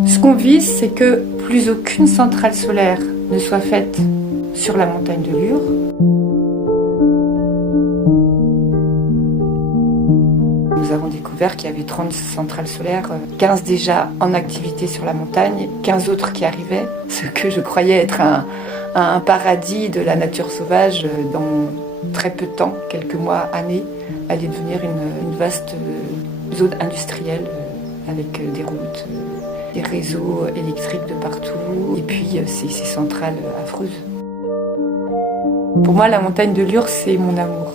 Ce qu'on vise, c'est que plus aucune centrale solaire ne soit faite sur la montagne de Lure. Nous avons découvert qu'il y avait 30 centrales solaires, 15 déjà en activité sur la montagne, 15 autres qui arrivaient. Ce que je croyais être un paradis de la nature sauvage, dans très peu de temps, quelques mois, années, allait devenir une vaste zone industrielle avec des routes, des réseaux électriques de partout, et puis ces centrales affreuses. Pour moi, la montagne de Lure, c'est mon amour.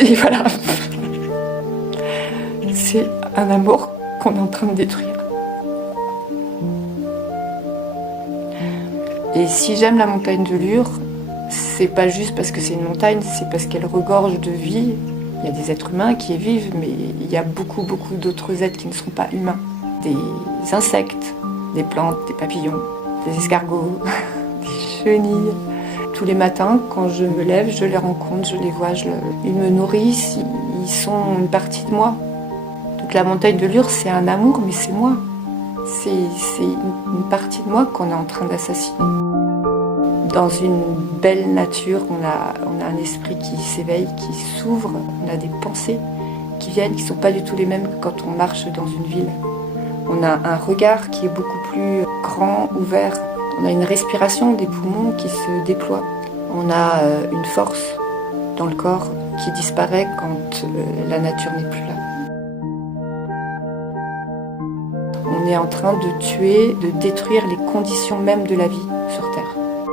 Et voilà, c'est un amour qu'on est en train de détruire. Et si j'aime la montagne de Lure, c'est pas juste parce que c'est une montagne, c'est parce qu'elle regorge de vie. Il y a des êtres humains qui y vivent, mais il y a beaucoup d'autres êtres qui ne sont pas humains. Des insectes, des plantes, des papillons, des escargots, des chenilles. Tous les matins, quand je me lève, je les rencontre, je les vois, ils me nourrissent, ils sont une partie de moi. Donc la montagne de Lure, c'est un amour, mais c'est moi. C'est une partie de moi qu'on est en train d'assassiner. Dans une belle nature, on a un esprit qui s'éveille, qui s'ouvre, on a des pensées qui viennent, qui ne sont pas du tout les mêmes que quand on marche dans une ville. On a un regard qui est beaucoup plus grand, ouvert. On a une respiration des poumons qui se déploie. On a une force dans le corps qui disparaît quand la nature n'est plus là. On est en train de tuer, de détruire les conditions mêmes de la vie sur Terre.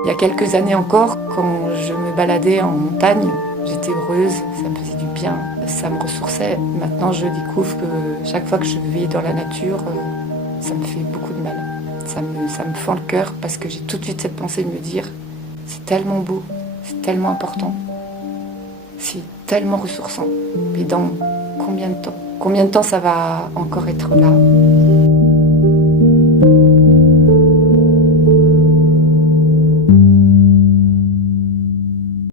Il y a quelques années encore, quand je me baladais en montagne, j'étais heureuse, ça me faisait du bien, ça me ressourçait. Maintenant, je découvre que chaque fois que je vais dans la nature, ça me fait beaucoup de mal. Ça me fend le cœur parce que j'ai tout de suite cette pensée de me dire « c'est tellement beau, c'est tellement important, c'est tellement ressourçant. Mais dans combien de temps? Combien de temps ça va encore être là ?»